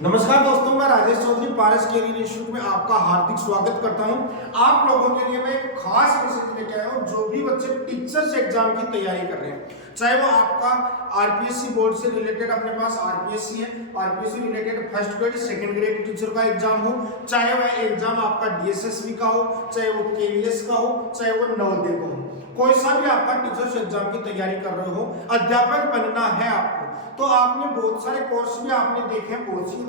नमस्कार दोस्तों, मैं राजेश चौधरी पारस कैरियर इंस्टीट्यूट में आपका हार्दिक स्वागत करता हूं। आप लोगों के लिए मैं एक खास मैसेज लेके आया हूं। जो भी बच्चे टीचर्स एग्जाम की तैयारी कर रहे हैं, चाहे वो आपका आरपीएससी बोर्ड से रिलेटेड अपने पास आरपीएससी है, RPSC related first grade second grade teacher का एग्जाम हो, चाहे वह एग्जाम आपका डीएसएसबी का हो, चाहे वो केवीएस का हो, चाहे वो नवोदय का हो, कोई सा भी आपका टीचर्स एग्जाम की तैयारी कर रहे हो, अध्यापक बनना है आपको, तो आपने बहुत सारे कोर्स भी आपने देखे हैं,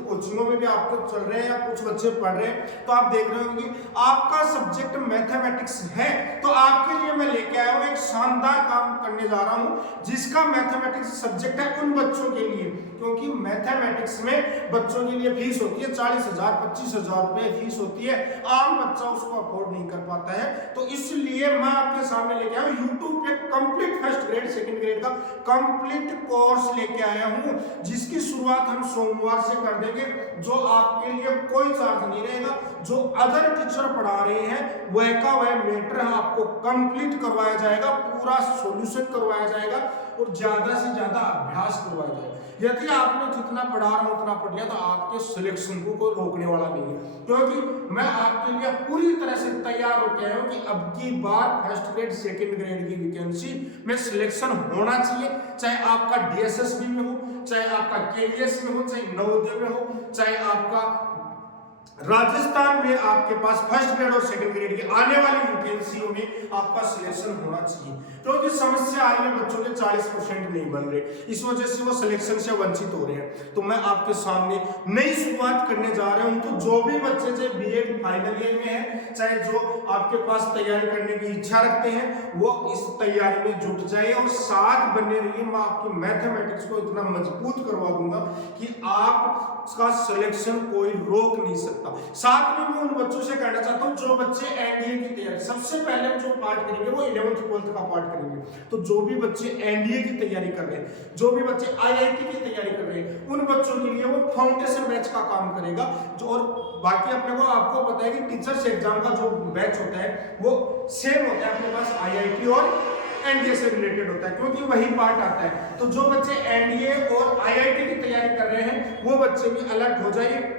कोचिंगों में भी आपको चल रहे हैं या कुछ बच्चे पढ़ रहे हैं, तो आप देख रहे होंगे आपका सब्जेक्ट मैथमेटिक्स है। तो आपके लिए मैं लेके आया हूं एक शानदार काम करने जा रहा हूं जिसका मैथमेटिक्स सब्जेक्ट है उन बच्चों के लिए, क्योंकि मैथमेटिक्स में बच्चों के लिए फीस होती है 40,000 25,000 रुपए फीस होती है। आम बच्चा उसको अफोर्ड नहीं कर पाता है, तो इसलिए मैं आपके सामने लेके आया हूं यूट्यूब पे complete first grade second grade का कंप्लीट कोर्स लेके आया हूं, जिसकी शुरुआत हम सोमवार से कर देंगे। जो आपके लिए कोई चार्ज नहीं रहेगा, जो अदर टीचर पढ़ा रहे हैं वह का वह मैटर आपको कंप्लीट करवाया जाएगा, पूरा सॉल्यूशन करवाया जाएगा और ज्यादा से ज्यादा अभ्यास करवाया जाएगा। यदि आपने जितना पढ़ा रहा हूं उतना पढ़ लिया तो आपके सिलेक्शन को कोई रोकने वाला नहीं है, क्योंकि मैं आपके लिए पूरी तरह से तैयार होकर आया हूं कि अब की बार फर्स्ट ग्रेड सेकंड ग्रेड की वैकेंसी में सिलेक्शन होना चाहिए, चाहे आपका डीएसएसबी में हो, चाहे आपका केवीएस में हो, चाहे नवोदय में हो, चाहे आपका राजस्थान में आपके पास फर्स्ट ग्रेड और सेकंड ग्रेड की आने वाली वैकेंसियों में आपका सिलेक्शन होना चाहिए। क्योंकि समस्या आ रही है, बच्चों के 40% नहीं बन रहे, इस वजह से वो सिलेक्शन से वंचित हो रहे हैं। तो मैं आपके सामने नई शुरुआत करने जा रहा हूं। तो जो भी बच्चे चाहे बीएड फाइनल ईयर में है, चाहे जो आपके पास तैयारी करने की इच्छा रखते हैं, वो इस तैयारी में जुट जाए और साथ बने रहिए। मैं आपकी मैथमेटिक्स को इतना मजबूत करवा दूंगा कि आपका सिलेक्शन कोई रोक नहीं सकता। साथ में मैं उन बच्चों से कहना चाहता हूं जो बच्चे एनडीए की तैयारी, सबसे पहले हम जो पार्ट करेंगे वो 11th 12th का पार्ट करेंगे। तो जो भी बच्चे एनडीए की तैयारी कर रहे हैं, जो भी बच्चे आईआईटी की तैयारी कर रहे हैं, उन बच्चों के लिए वो फाउंडेशन बैच का काम करेगा। जो और बाकी अपने को आपको पता है कि टीचर्स एग्जाम का जो बैच होता है वो सेम होता है अपने पास आईआईटी और एनडीए से रिलेटेड होता है, क्योंकि वही पार्ट आता है। तो जो बच्चे एनडीए और आईआईटी की तैयारी कर रहे हैं वो बच्चे भी अलर्ट हो जाइए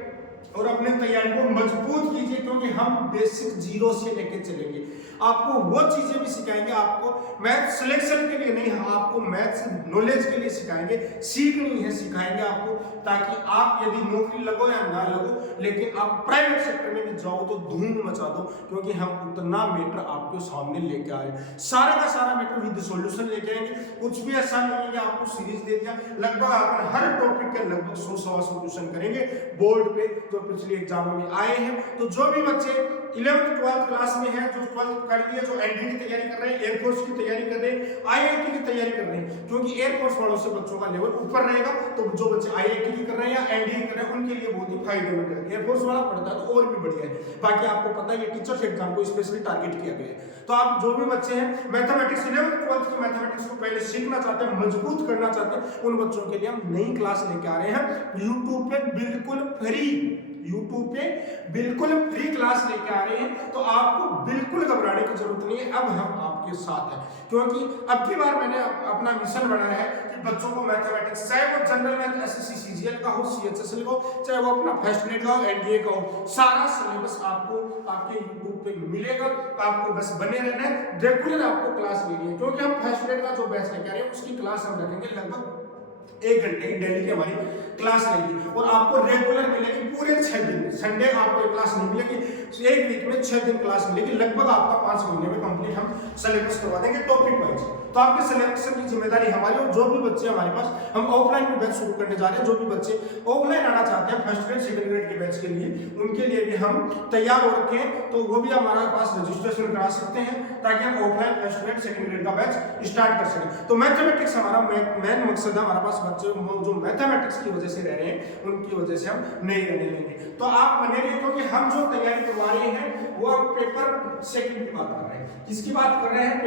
और अपनी तैयारी को मजबूत कीजिए, क्योंकि हम बेसिक जीरो से लेके चलेंगे। आपको वो चीजें भी सिखाएंगे, आपको मैथ सिलेक्शन के लिए नहीं, आपको मैथ्स नॉलेज के लिए सिखाएंगे, सीखनी है सिखाएंगे आपको, ताकि आप यदि नौकरी लगो या ना लगो, लेकिन आप प्राइवेट सेक्टर में भी जाओ तो धूम मचा दो, क्योंकि हम उतना मैटर आपके सामने लेके आए, सारा का सारा मैटर विद सॉल्यूशन लेके आएंगे। कुछ भी ऐसा नहीं है कि आपको सीरीज दे दिया, लगभग आप हर टॉपिक के लगभग 100 सॉल्यूशन करेंगे बोर्ड पे, जो पिछले एग्जामों में आए हैं। तो जो भी बच्चे 11th 12th क्लास में हैं, जो 12th कर लिए, जो एनडीए की तैयारी कर रहे हैं, एयरफोर्स की तैयारी कर रहे हैं, आईआईटी की तैयारी कर रहे हैं, क्योंकि एयरफोर्स वालों से बच्चों का लेवल ऊपर रहेगा, तो जो बच्चे आईआईटी की कर रहे हैं या एनडीए कर रहे हैं उनके लिए बहुत ही फायदेमंद है। एयरफोर्स वाला पढ़ता है तो और भी बढ़िया है। बाकी आपको पता है ये टीचर्स एग्जाम को स्पेशली टारगेट किया गया है। तो आप जो भी बच्चे हैं मैथमेटिक्स 11th 12th की मैथमेटिक्स को पहले सीखना चाहते हैं, मजबूत करना चाहते हैं, उन बच्चों के लिए हम नई क्लास लेके आ रहे हैं यूट्यूब पे बिल्कुल फ्री, यूट्यूब पे बिल्कुल फ्री क्लास लेके आ रहे हैं। तो आपको बिल्कुल घबराने की जरूरत नहीं है, अब हम आपके साथ हैं, क्योंकि अब की बार मैंने अपना मिशन बनाया है कि बच्चों को मैथमेटिक्स, चाहे वो जनरल मैथ एसएससी सीजीएल का हो, सीएचएसएल का हो, चाहे वो अपना फर्स्ट ग्रेड का हो, एनडीए का हो, सारा सिलेबस आपको आपके यूट्यूब पे मिलेगा। आपको बस बने रहना है, रेगुलर आपको क्लास लेनी है, क्योंकि हम फर्स्ट ग्रेड का जो बैच लेके आ रहे हैं उसकी क्लास हम रखेंगे लगभग 1 घंटे की डेली की हमारी क्लास रहेगी, और आपको रेगुलर मिलेगी पूरे 6 दिन। संडे आपको एक क्लास नहीं मिलेगी, एक वीक में 6 दिन क्लास मिलेगी, लगभग आपका 5 महीने में कंप्लीट हम सिलेबस करवा देंगे टॉपिक वाइज। तो आपके सिलेक्शन की जिम्मेदारी हमारी, और जो भी बच्चे हमारे पास, हम ऑफलाइन भी बैच शुरू करने जा रहे हैं, जो भी बच्चे ऑफलाइन आना चाहते हैं फर्स्ट ग्रेड सेकंड ग्रेड के बैच के लिए, उनके लिए भी हम तैयार हो रखे हैं। तो वो भी हमारे पास रजिस्ट्रेशन करा सकते हैं, ताकि हम offline first grade second grade का बैच स्टार्ट कर सकें। तो मैथमेटिक्स हमारा मेन मकसद है, हमारे पास बच्चे जो मैथमेटिक्स की वजह से रह रहे हैं उनकी वजह से हम नहीं रहने देंगे। तो आप बने रहिए, क्योंकि हम जो तैयारी करवा रहे हैं वो अब पेपर सेकंड की बात कर रहे हैं। किसकी बात कर रहे हैं?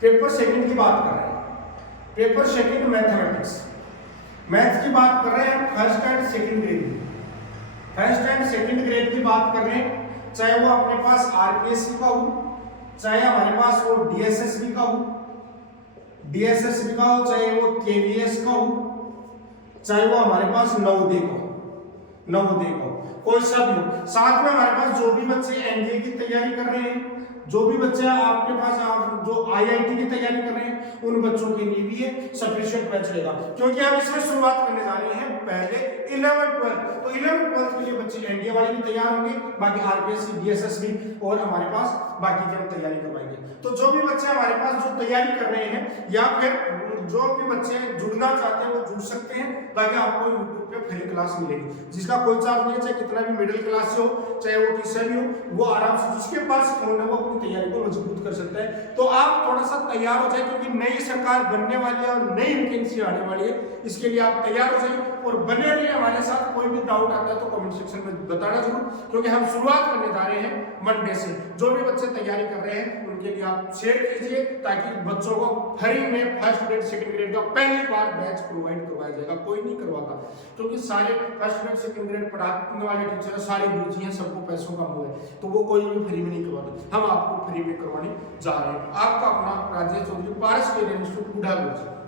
पेपर सेकंड की बात कर रहे हैं। पेपर सेकंड मैथमेटिक्स, मैथ्स की बात कर रहे हैं। First and second grade, first and second grade की बात कर रहे हैं, चाहे वो अपने पास आरपीएससी का हो, चाहे हमारे पास वो डीएसएसबी का हो, चाहे वो केवीएस का हो, चाहे वो हमारे पास नवोदय को कोई सा भी हो। साथ में हमारे पास जो भी बच्चे एनडीए की तैयारी कर रहे हैं, जो भी बच्चे आपके पास जो आईआईटी की तैयारी कर रहे हैं, उन बच्चों के लिए भी ये सफिशिएंट बैच रहेगा, क्योंकि हम इसमें शुरुआत करने जा रहे हैं पहले 11th 12th। तो 11th 12th के लिए बच्चे एनडीए वाले भी तैयार होंगे, बाकी आरपीएससी डीएसएस भी, और हमारे पास बाकी की हम तैयारी करवाएंगे। तो जो भी बच्चे हमारे पास जो तैयारी कर रहे हैं या फिर जो भी बच्चे जुड़ना चाहते हैं वो जुड़ सकते हैं, ताकि आपको यूट्यूब पे फ्री क्लास मिलेगी, जिसका कोई चार्ज नहीं है, चाहे कितना भी मिडिल क्लास से हो, चाहे वो किससे भी हो, वो आराम से जिसके पास फोन है वो अपनी तैयारी को मजबूत कर सकता है। तो आप थोड़ा सा तैयार हो जाए, क्योंकि नई सरकार बनने वाली है और नई वैकेंसी आने वाली है, इसके लिए आप तैयार हो जाइए और बने रहिए हमारे साथ। कोई भी डाउट आता है तो कमेंट सेक्शन में बताना जरूर, क्योंकि हम शुरुआत करने जा रहे हैं मंडे से। जो भी बच्चे तैयारी कर रहे हैं उनके लिए आप शेयर कीजिए, ताकि बच्चों को फ्री में फर्स्ट ग्रेड सेकंड ग्रेड का पहली बार बैच प्रोवाइड करवाया जाएगा। कोई नहीं करवाता, क्योंकि सारे फर्स्ट ग्रेड सेकंड ग्रेड पढ़ाने वाले टीचर सारी रुचि है, सबको पैसों का मोह है, तो वो कोई भी फ्री में नहीं करवाते। हम आपको फ्री में करवाने जा रहे हैं। आपका अपना राजेश चौधरी, पारस केरियर इंस्टीट्यूट, बुढ़ागुड़।